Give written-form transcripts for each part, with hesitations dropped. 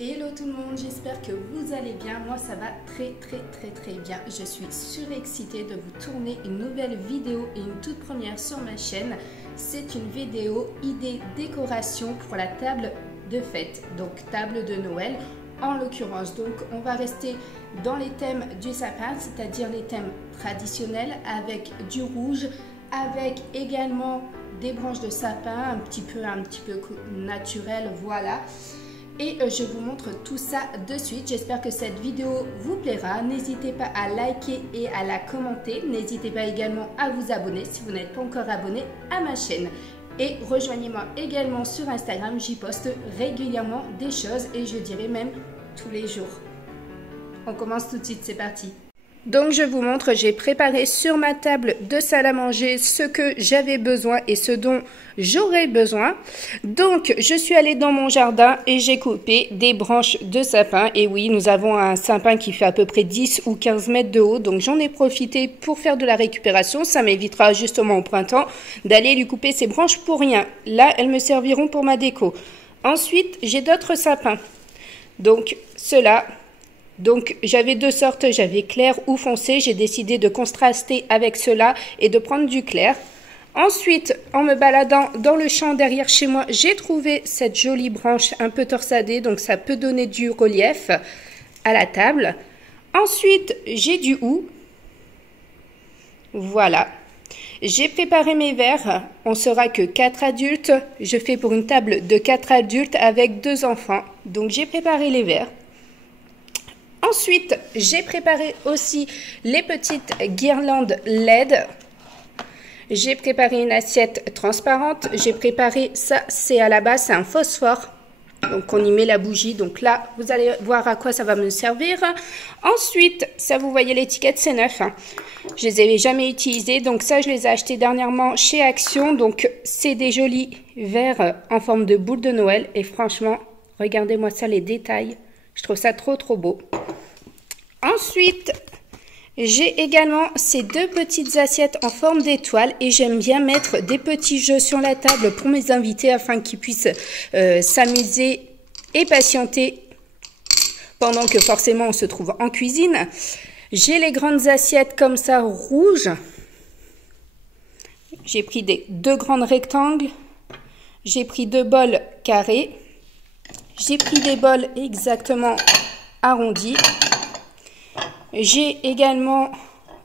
Hello tout le monde, j'espère que vous allez bien. Moi ça va très bien. Je suis surexcitée de vous tourner une nouvelle vidéo et une toute première sur ma chaîne. C'est une vidéo idée décoration pour la table de fête, donc table de Noël en l'occurrence. Donc on va rester dans les thèmes du sapin, c'est-à-dire les thèmes traditionnels avec du rouge, avec également des branches de sapin un petit peu naturel, voilà. Et je vous montre tout ça de suite. J'espère que cette vidéo vous plaira. N'hésitez pas à liker et à la commenter. N'hésitez pas également à vous abonner si vous n'êtes pas encore abonné à ma chaîne. Et rejoignez-moi également sur Instagram. J'y poste régulièrement des choses et je dirais même tous les jours. On commence tout de suite, c'est parti. Donc je vous montre, j'ai préparé sur ma table de salle à manger ce que j'avais besoin et ce dont j'aurais besoin. Donc je suis allée dans mon jardin et j'ai coupé des branches de sapin. Et oui, nous avons un sapin qui fait à peu près 10 ou 15 mètres de haut. Donc j'en ai profité pour faire de la récupération. Ça m'évitera justement au printemps d'aller lui couper ses branches pour rien. Là, elles me serviront pour ma déco. Ensuite, j'ai d'autres sapins. Donc ceux-là. Donc j'avais deux sortes, j'avais clair ou foncé, j'ai décidé de contraster avec cela et de prendre du clair. Ensuite, en me baladant dans le champ derrière chez moi, j'ai trouvé cette jolie branche un peu torsadée, donc ça peut donner du relief à la table. Ensuite, j'ai du houx, voilà. J'ai préparé mes verres, on sera que 4 adultes, je fais pour une table de 4 adultes avec 2 enfants, donc j'ai préparé les verres. Ensuite, j'ai préparé aussi les petites guirlandes LED. J'ai préparé une assiette transparente. J'ai préparé ça, c'est à la base, c'est un phosphore. Donc, on y met la bougie. Donc là, vous allez voir à quoi ça va me servir. Ensuite, ça, vous voyez l'étiquette, c'est neuf. Je les avais jamais utilisés. Donc ça, je les ai achetés dernièrement chez Action. Donc, c'est des jolis verres en forme de boule de Noël. Et franchement, regardez-moi ça, les détails. Je trouve ça trop beau. Ensuite, j'ai également ces deux petites assiettes en forme d'étoile et j'aime bien mettre des petits jeux sur la table pour mes invités afin qu'ils puissent s'amuser et patienter pendant que forcément on se trouve en cuisine. J'ai les grandes assiettes comme ça rouges. J'ai pris deux grandes rectangles. J'ai pris 2 bols carrés. J'ai pris des bols exactement arrondis. J'ai également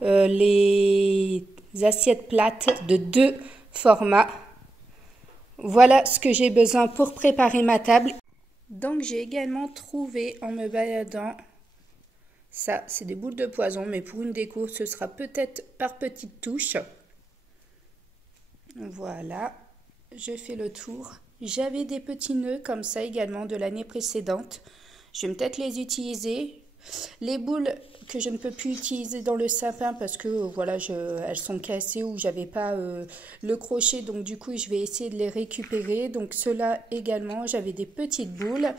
les assiettes plates de 2 formats. Voilà ce que j'ai besoin pour préparer ma table. Donc j'ai également trouvé en me baladant, ça c'est des boules de poison, mais pour une déco ce sera peut-être par petites touches. Voilà, je fais le tour. J'avais des petits nœuds comme ça également de l'année précédente. Je vais peut-être les utiliser. Les boules que je ne peux plus utiliser dans le sapin parce que voilà, elles sont cassées ou j'avais pas le crochet. Donc du coup, je vais essayer de les récupérer. Donc ceux-là également, j'avais des petites boules.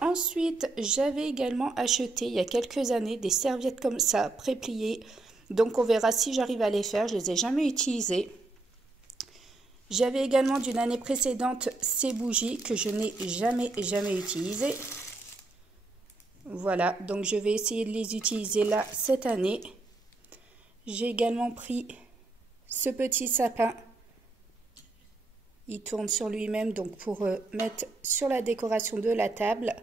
Ensuite, j'avais également acheté il y a quelques années des serviettes comme ça, pré-pliées. Donc on verra si j'arrive à les faire. Je les ai jamais utilisées. J'avais également d'une année précédente ces bougies que je n'ai jamais utilisées. Voilà, donc je vais essayer de les utiliser là cette année. J'ai également pris ce petit sapin. Il tourne sur lui-même donc pour mettre sur la décoration de la table.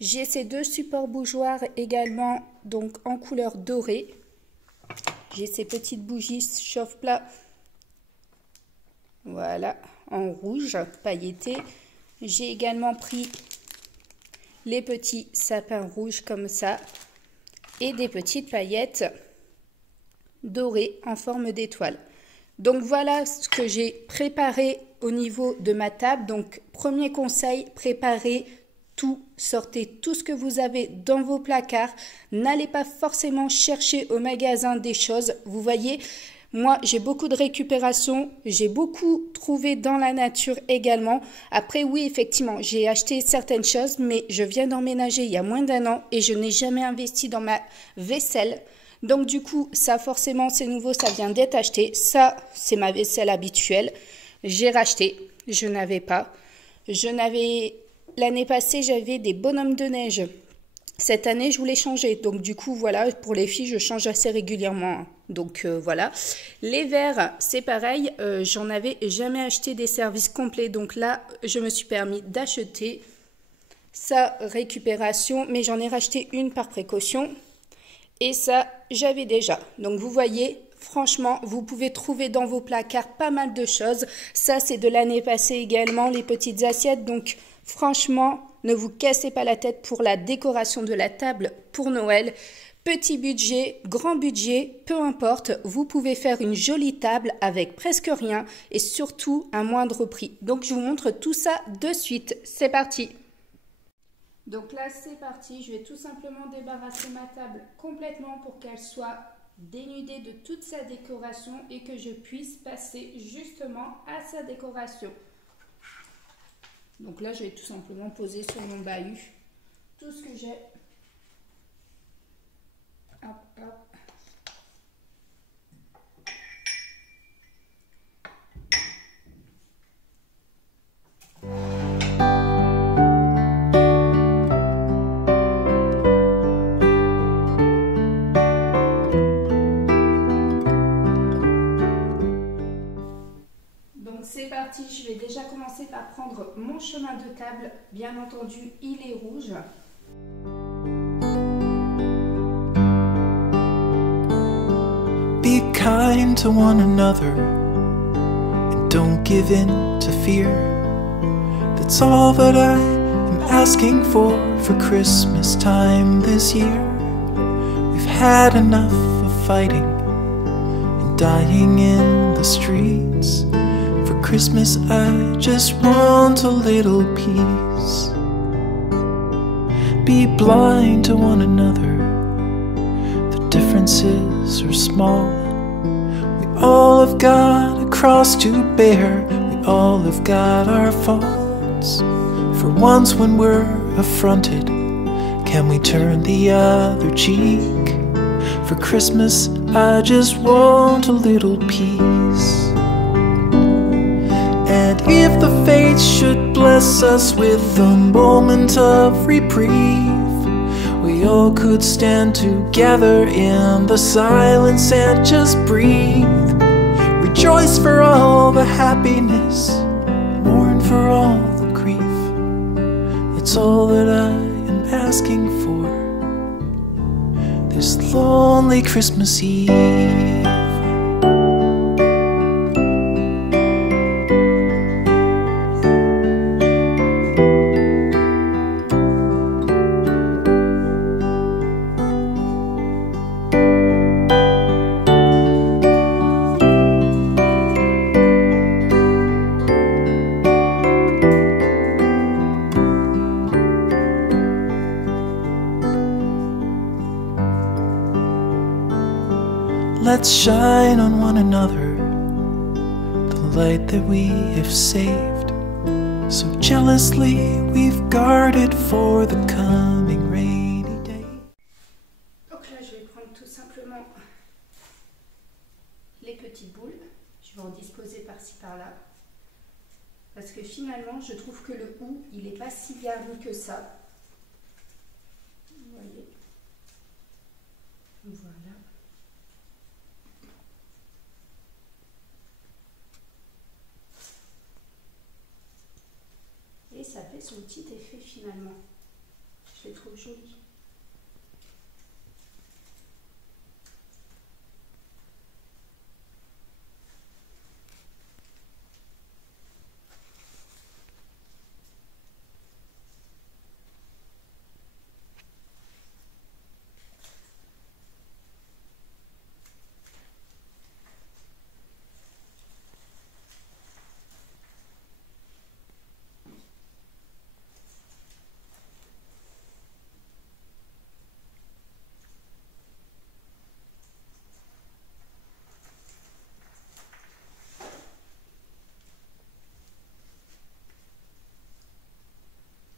J'ai ces 2 supports bougeoirs également donc en couleur dorée. J'ai ces petites bougies chauffe-plat. Voilà, en rouge pailleté. J'ai également pris les petits sapins rouges comme ça et des petites paillettes dorées en forme d'étoile. Donc voilà ce que j'ai préparé au niveau de ma table. Donc premier conseil, préparez tout, sortez tout ce que vous avez dans vos placards. N'allez pas forcément chercher au magasin des choses. Vous voyez, moi, j'ai beaucoup de récupération, j'ai beaucoup trouvé dans la nature également. Après, oui, effectivement, j'ai acheté certaines choses, mais je viens d'emménager il y a moins d'1 an et je n'ai jamais investi dans ma vaisselle. Donc, du coup, ça, forcément, c'est nouveau, ça vient d'être acheté. Ça, c'est ma vaisselle habituelle. J'ai racheté, je n'avais pas. Je n'avais l'année passée, j'avais des bonhommes de neige. Cette année, je voulais changer. Donc, du coup, voilà, pour les filles, je change assez régulièrement. Donc, voilà. Les verres, c'est pareil. J'en avais jamais acheté des services complets. Donc là, je me suis permis d'acheter sa récupération. Mais j'en ai racheté une par précaution. Et ça, j'avais déjà. Donc, vous voyez, franchement, vous pouvez trouver dans vos placards pas mal de choses. Ça, c'est de l'année passée également, les petites assiettes. Donc, franchement, ne vous cassez pas la tête pour la décoration de la table pour Noël. Petit budget, grand budget, peu importe, vous pouvez faire une jolie table avec presque rien et surtout un moindre prix. Donc, je vous montre tout ça de suite. C'est parti! Donc là, c'est parti. Je vais tout simplement débarrasser ma table complètement pour qu'elle soit dénudée de toute sa décoration et que je puisse passer justement à sa décoration. Donc là, je vais tout simplement poser sur mon bahut tout ce que j'ai. Hop, hop. C'est parti, je vais déjà commencer par prendre mon chemin de table. Bien entendu, il est rouge. Be kind to one another and don't give in to fear. That's all that I am asking for Christmas time this year. We've had enough of fighting and dying in the streets. Christmas, I just want a little peace. Be blind to one another. The differences are small. We all have got a cross to bear. We all have got our faults. For once when we're affronted, can we turn the other cheek? For Christmas, I just want a little peace. And if the fates should bless us with a moment of reprieve, we all could stand together in the silence and just breathe. Rejoice for all the happiness, mourn for all the grief. That's all that I am asking for this lonely Christmas Eve. Let's shine on one another the light that we have saved, so jealously we've guarded for the coming rainy day. Donc là, je vais prendre tout simplement les petites boules. Je vais en disposer par-ci par-là. Parce que finalement, je trouve que le hou, il n'est pas si garni que ça. Vous voyez? Voilà. Et ça fait son petit effet finalement. Je les trouve jolis.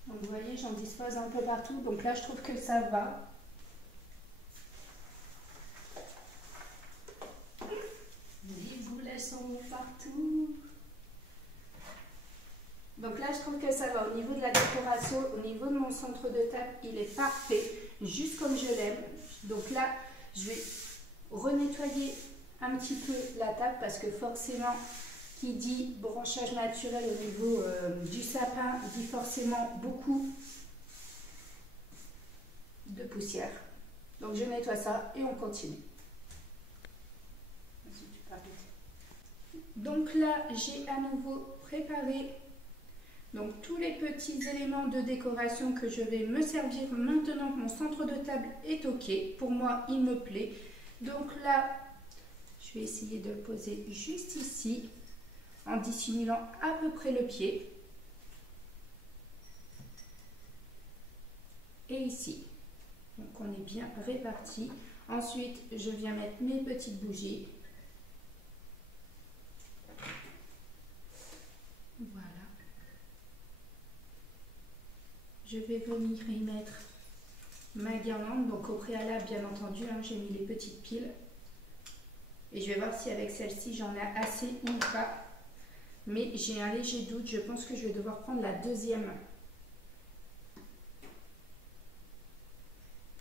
Donc vous voyez, j'en dispose un peu partout. Donc là, je trouve que ça va. Les boules sont partout. Donc là, je trouve que ça va au niveau de la décoration, au niveau de mon centre de table, il est parfait, juste comme je l'aime. Donc là, je vais renettoyer un petit peu la table parce que forcément, qui dit branchage naturel au niveau du sapin, dit forcément beaucoup de poussière. Donc je nettoie ça et on continue. Donc là, j'ai à nouveau préparé donc tous les petits éléments de décoration que je vais me servir maintenant que mon centre de table est OK. Pour moi, il me plaît. Donc là, je vais essayer de le poser juste ici en dissimulant à peu près le pied. Et ici. Donc on est bien répartis. Ensuite, je viens mettre mes petites bougies. Voilà. Je vais venir y mettre ma guirlande. Donc au préalable, bien entendu, hein, j'ai mis les petites piles. Et je vais voir si avec celle-ci, j'en ai assez ou pas. Mais j'ai un léger doute. Je pense que je vais devoir prendre la deuxième.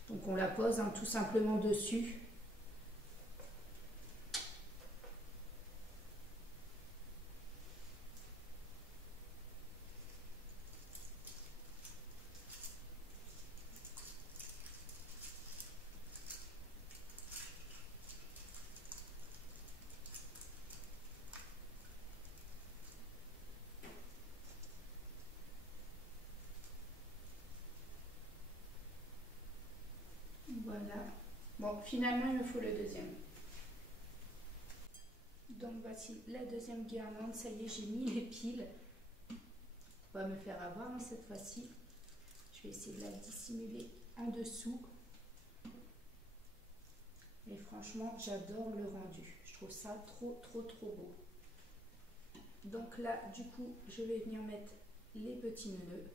Donc on la pose hein, tout simplement dessus. Voilà. Bon, finalement, il me faut le deuxième. Donc, voici la deuxième guirlande. Ça y est, j'ai mis les piles. On va me faire avoir hein, cette fois-ci. Je vais essayer de la dissimuler en dessous. Et franchement, j'adore le rendu. Je trouve ça trop beau. Donc là, du coup, je vais venir mettre les petits nœuds.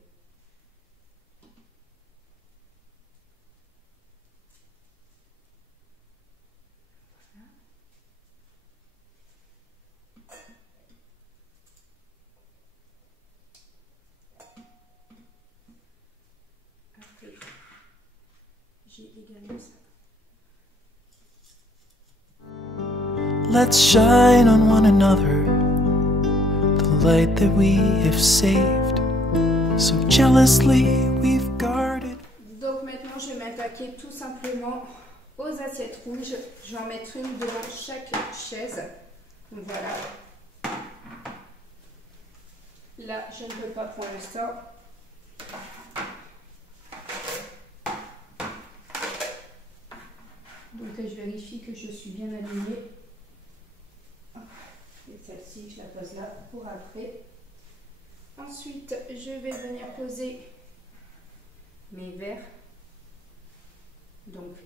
J'ai également ça. Let's shine on one another the light that we have saved, so jealously we've guarded. Donc maintenant je vais m'attaquer tout simplement aux assiettes rouges. Je vais en mettre une devant chaque chaise. Voilà. Là je ne peux pas pour l'instant. Donc je vérifie que je suis bien alignée. Et celle-ci, je la pose là pour après. Ensuite, je vais venir poser mes verres. Donc,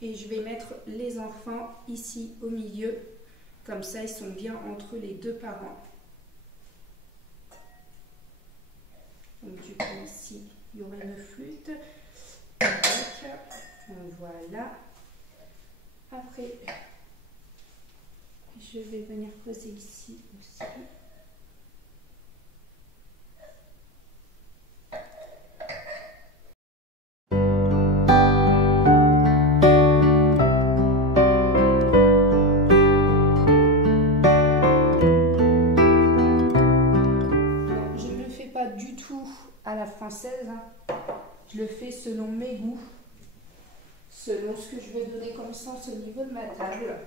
et je vais mettre les enfants ici au milieu. Comme ça, ils sont bien entre les deux parents. Donc du coup ici, il y aura une flûte. Voilà. Après, je vais venir poser ici aussi. Du tout à la française, hein. Je le fais selon mes goûts, selon ce que je veux donner comme sens au niveau de ma table.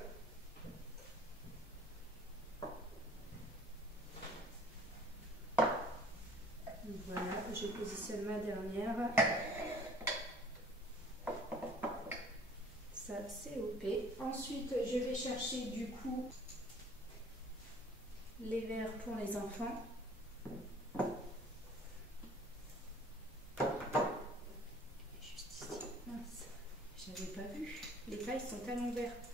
Voilà, je positionne ma dernière. Ça c'est OP. Ensuite je vais chercher du coup les verres pour les enfants. J'avais pas vu. Les pailles sont tellement vertes.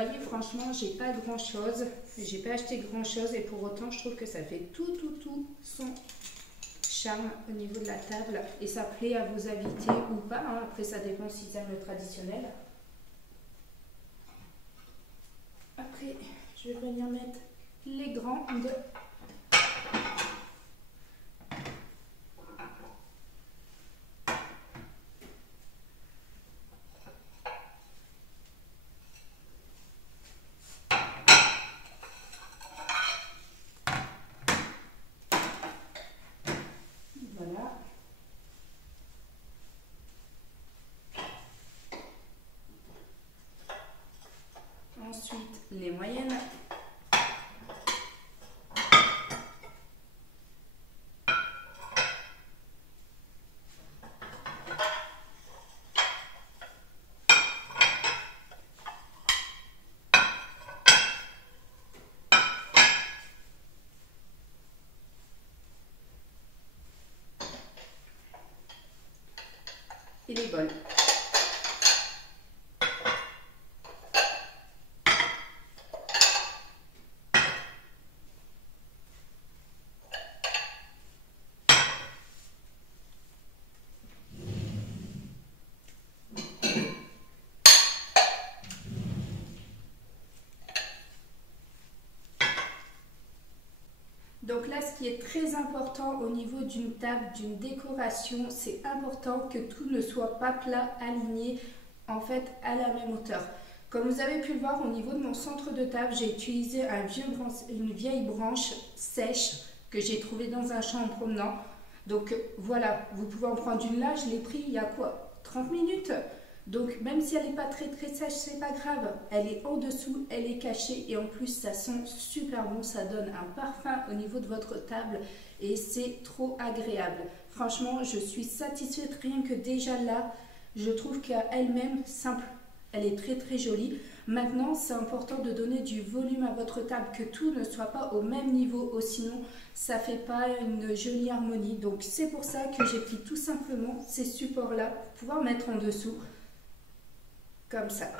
voyez, franchement, j'ai pas grand chose. J'ai pas acheté grand chose et pour autant, je trouve que ça fait tout son charme au niveau de la table. Et ça plaît à vos invités ou pas. Hein. Après, ça dépend s'ils aiment le traditionnel. Après, je vais venir mettre les grandes. Voilà. Ensuite, les moyennes. Et les bols. Donc là, ce qui est très important au niveau d'une table, d'une décoration, c'est important que tout ne soit pas plat, aligné, en fait, à la même hauteur. Comme vous avez pu le voir, au niveau de mon centre de table, j'ai utilisé une vieille branche sèche que j'ai trouvée dans un champ en promenant. Donc voilà, vous pouvez en prendre une là, je l'ai pris il y a quoi, 30 minutes. Donc même si elle n'est pas très sèche, c'est pas grave. Elle est en dessous, elle est cachée et en plus ça sent super bon. Ça donne un parfum au niveau de votre table et c'est trop agréable. Franchement, je suis satisfaite rien que déjà là. Je trouve qu'elle-même, simple, elle est très jolie. Maintenant, c'est important de donner du volume à votre table, que tout ne soit pas au même niveau, sinon ça fait pas une jolie harmonie. Donc c'est pour ça que j'ai pris tout simplement ces supports-là pour pouvoir mettre en dessous. Comme ça.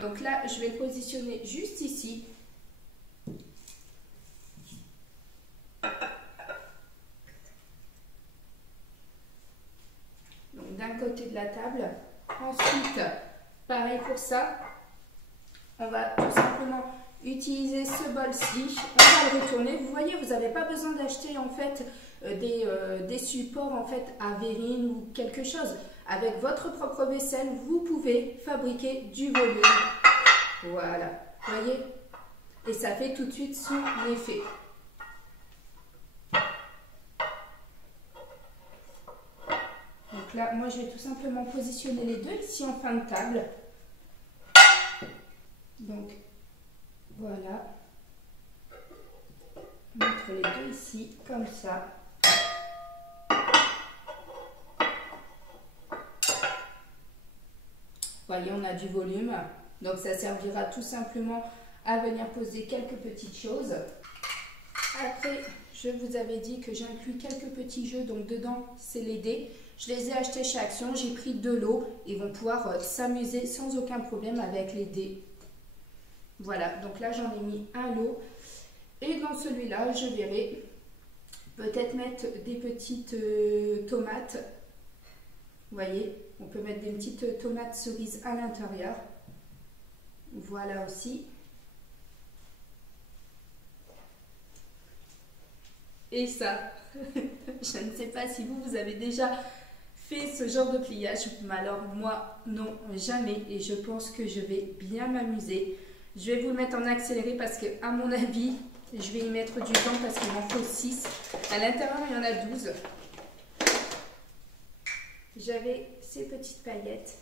Donc là, je vais le positionner juste ici. Donc d'un côté de la table. Ensuite, pareil pour ça. On va tout simplement utiliser ce bol-ci. On va le retourner. Vous voyez, vous n'avez pas besoin d'acheter en fait des supports en fait à verrine ou quelque chose. Avec votre propre vaisselle, vous pouvez fabriquer du volume. Voilà, vous voyez? Et ça fait tout de suite son effet. Donc là, moi, je vais tout simplement positionner les deux ici en fin de table. Donc, voilà. Mettre les deux ici, comme ça. Voyez, on a du volume, donc ça servira tout simplement à venir poser quelques petites choses. Après, je vous avais dit que j'inclus quelques petits jeux, donc dedans, c'est les dés. Je les ai achetés chez Action, j'ai pris de l'eau. Ils vont pouvoir s'amuser sans aucun problème avec les dés. Voilà, donc là, j'en ai mis un lot. Et dans celui-là, je verrai peut-être mettre des petites tomates. Vous voyez, on peut mettre des petites tomates cerises à l'intérieur. Voilà aussi. Et ça, je ne sais pas si vous avez déjà fait ce genre de pliage, mais alors moi, non, jamais. Et je pense que je vais bien m'amuser. Je vais vous le mettre en accéléré parce que, à mon avis, je vais y mettre du temps parce qu'il m'en faut 6. À l'intérieur, il y en a 12. J'avais ces petites paillettes.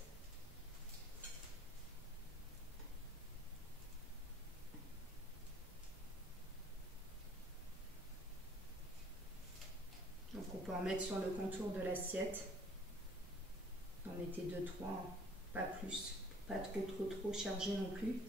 Donc on peut en mettre sur le contour de l'assiette. On mettait 2-3, hein, pas plus. Pas trop chargé non plus.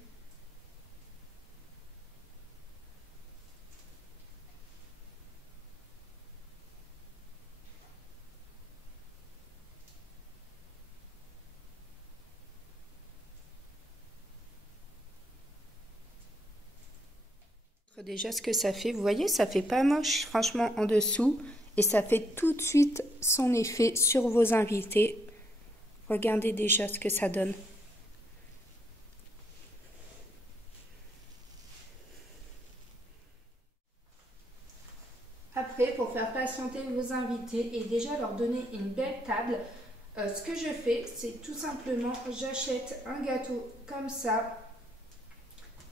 Déjà ce que ça fait, vous voyez, ça fait pas moche franchement en dessous et ça fait tout de suite son effet sur vos invités. Regardez déjà ce que ça donne. Après, pour faire patienter vos invités et déjà leur donner une belle table, ce que je fais, c'est tout simplement, j'achète un gâteau comme ça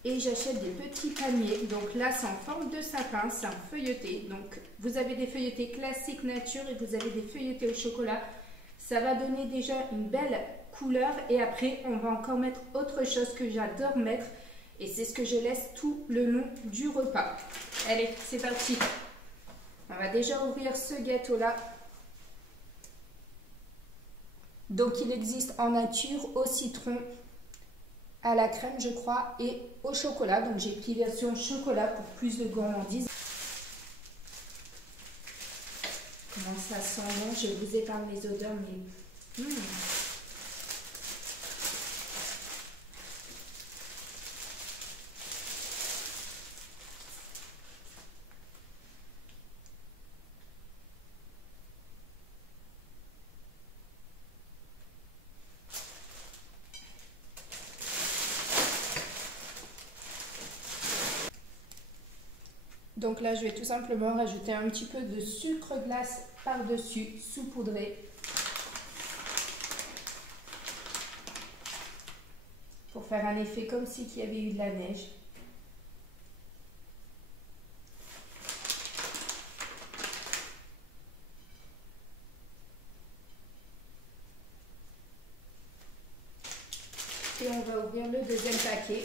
et j'achète des petits paniers. Donc là, c'est en forme de sapin, c'est un feuilleté. Donc vous avez des feuilletés classiques nature et vous avez des feuilletés au chocolat. Ça va donner déjà une belle couleur et après, on va encore mettre autre chose que j'adore mettre et c'est ce que je laisse tout le long du repas. Allez, c'est parti. On va déjà ouvrir ce gâteau-là. Donc, il existe en nature, au citron, à la crème, je crois, et au chocolat. Donc, j'ai pris version chocolat pour plus de gourmandise. Comment ça sent bon. Je vous épargne les odeurs, mais... Donc là, je vais tout simplement rajouter un petit peu de sucre glace par-dessus, saupoudré. Pour faire un effet comme si il y avait eu de la neige. Et on va ouvrir le deuxième paquet.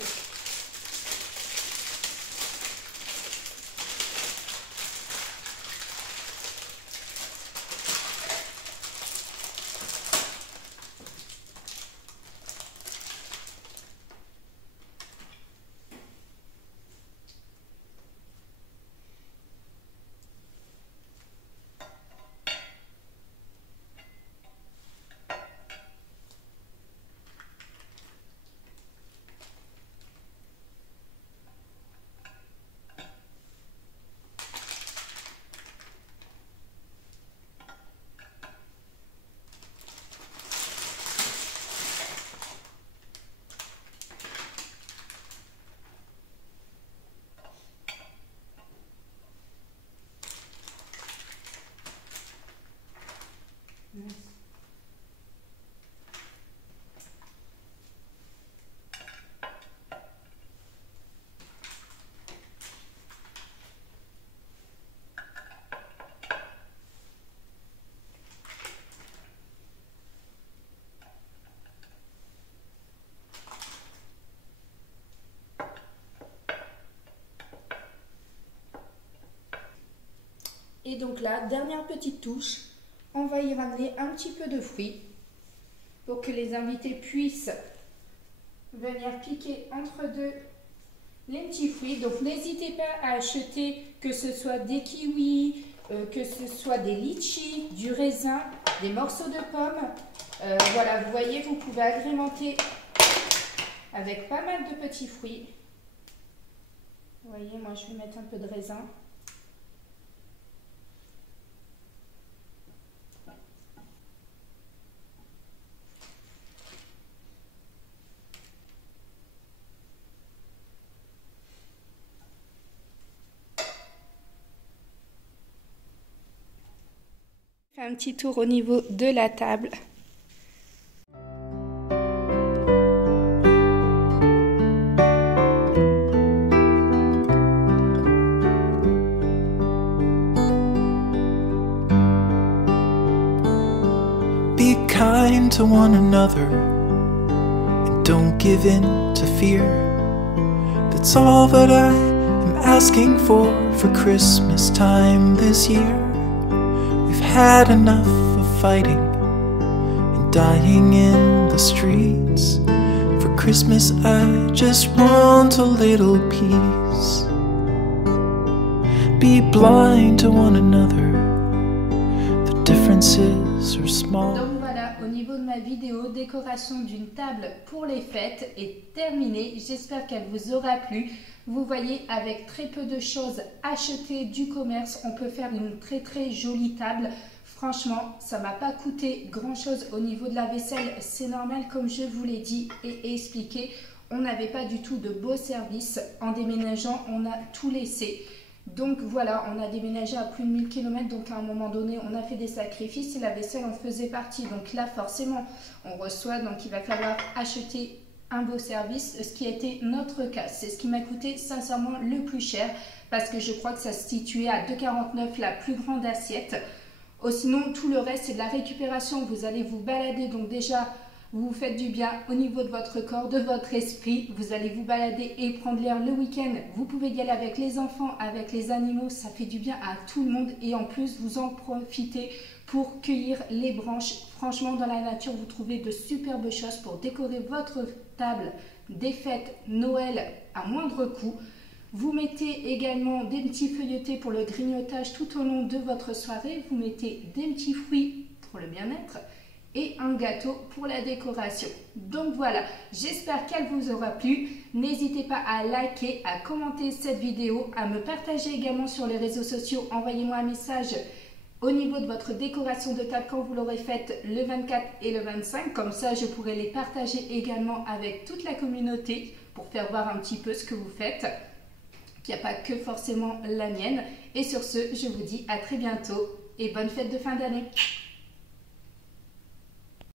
Et donc là, dernière petite touche, on va y ramener un petit peu de fruits pour que les invités puissent venir piquer entre deux les petits fruits. Donc n'hésitez pas à acheter que ce soit des kiwis, que ce soit des litchis, du raisin, des morceaux de pommes. Voilà, vous voyez, vous pouvez agrémenter avec pas mal de petits fruits. Vous voyez, moi je vais mettre un peu de raisin. Fais un petit tour au niveau de la table. Be kind to one another and don't give in to fear. That's all that I am asking for Christmas time this year. We've had enough of fighting and dying in the streets. For Christmas I just want a little peace. Be blind to one another. The differences are small. Donc voilà, au niveau de ma vidéo décoration d'une table pour les fêtes est terminée. J'espère qu'elle vous aura plu. Vous voyez, avec très peu de choses achetées du commerce, on peut faire une très jolie table. Franchement, ça m'a pas coûté grand chose au niveau de la vaisselle. C'est normal, comme je vous l'ai dit et expliqué. On n'avait pas du tout de beau service. En déménageant, on a tout laissé. Donc voilà, on a déménagé à plus de 1000 km, donc à un moment donné, on a fait des sacrifices et la vaisselle en faisait partie. Donc là, forcément, on reçoit, donc il va falloir acheter un beau service, ce qui a été notre cas. C'est ce qui m'a coûté sincèrement le plus cher, parce que je crois que ça se situait à 2,49 la plus grande assiette. Sinon, tout le reste, c'est de la récupération. Vous allez vous balader, donc déjà, vous vous faites du bien au niveau de votre corps, de votre esprit. Vous allez vous balader et prendre l'air le week-end. Vous pouvez y aller avec les enfants, avec les animaux. Ça fait du bien à tout le monde. Et en plus, vous en profitez pour cueillir les branches. Franchement, dans la nature, vous trouvez de superbes choses pour décorer votre table des fêtes Noël à moindre coût. Vous mettez également des petits feuilletés pour le grignotage tout au long de votre soirée. Vous mettez des petits fruits pour le bien-être et un gâteau pour la décoration. Donc voilà, j'espère qu'elle vous aura plu. N'hésitez pas à liker, à commenter cette vidéo, à me partager également sur les réseaux sociaux. Envoyez-moi un message au niveau de votre décoration de table quand vous l'aurez faite le 24 et le 25. Comme ça, je pourrai les partager également avec toute la communauté pour faire voir un petit peu ce que vous faites, qu'il n'y a pas que forcément la mienne. Et sur ce, je vous dis à très bientôt et bonne fête de fin d'année.